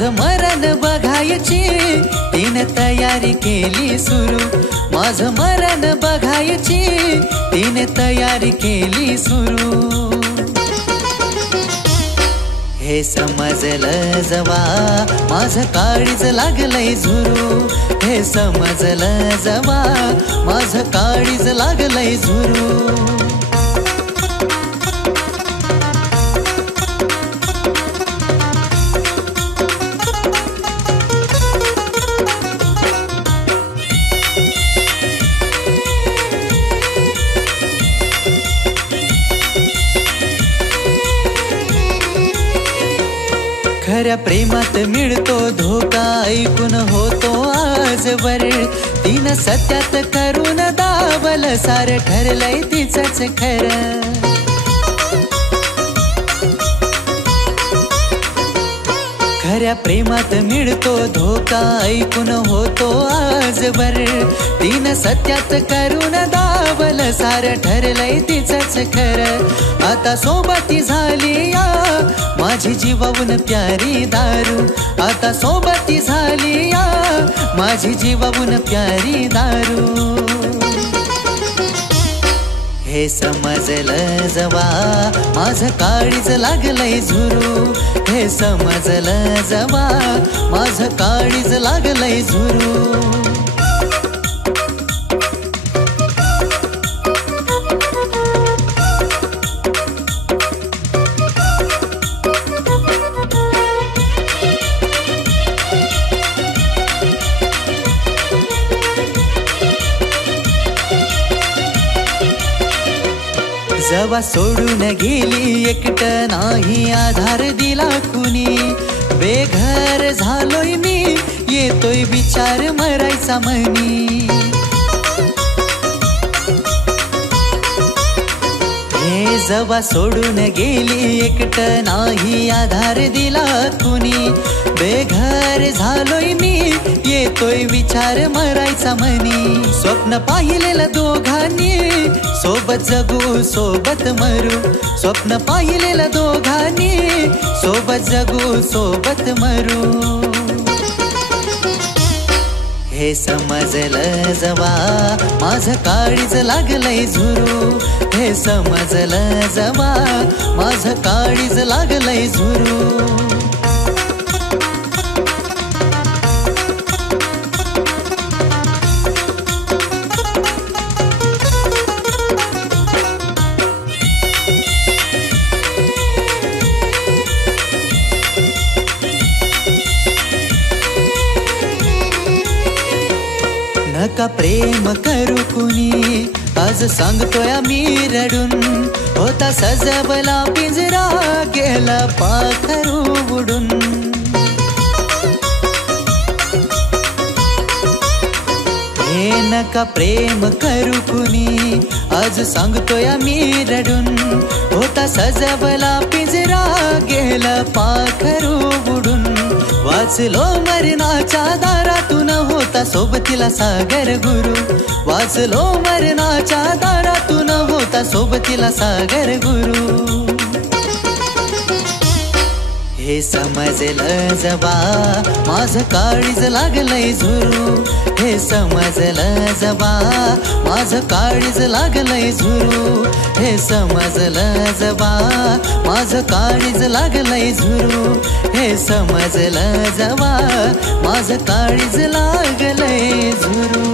माझं मरण बघायची तिने तयारी केली सुरू, माझं मरण बघायची तिने तयारी केली सुरू। हे समजलं जवा माझं काळीज लागलंय झुरू, हे समजलं जवा माझं काळीज लागलंय झुरू। खऱ्या प्रेमात मिळतो धोका ऐकून होतो आजवर, तिनं सत्यात करून दावलं सारं ठरलंय तिचंच खरं। खऱ्या प्रेमात मिळतो धोका ऐकून होतो आजवर, तिनं सत्यात करून दावलं सारं ठरलंय तिचंच खरं। आता सोबती झाली या माझी जीवाहून प्यारी दारू, आता सोबती झाली या माझी जीवाहून प्यारी दारू। हे समजलं जवा माझं काळीज लागलंय झुरू, हे समजलं जवा माझं काळीज लागलंय झुरू। जवा सोडून गेली एकटं नाही आधार दिला कुणी, बेघर झालोय मी येतोय विचार मरायचा मनी। हे जवा सोडून गेली एकटं नाही आधार दिला कुणी, बेघर झालोय मी येतोय विचार मरायचा मनी। स्वप्न पाहिलेलं दोघांनी सोबत जगू सोबत मरू, स्वप्न पाहिलेलं दोघांनी सोबत जगू सोबत मरू। हे समजलं जवा माझं काळीज लागलंय झुरू, हे समजलं जवा माझं काळीज लागलंय झुरू। नका प्रेम करू कुणी आज सांगतोय मी रडून, होता सजवला पिंजरा गेला पाखरू उडून। हे नका प्रेम करू कुणी आज सांगतोय मी रडून, होता सजवला पिंजरा गेला पाखरू उडून। वाचलो मरणाच्या दारातून होता सोबतीला सागर गुरु, वाचलो मरणाच्या दारातून होता सोबतीला सागर गुरु। हे समजलं जवा माझं काळीज लागलंय झुरू, हे समजलं जवा माझं काळीज लागलंय झुरू, हे समजलं जवा माझं काळीज लागलंय झुरू, हे समजलं जवा माझं काळीज लागलंय झुरू।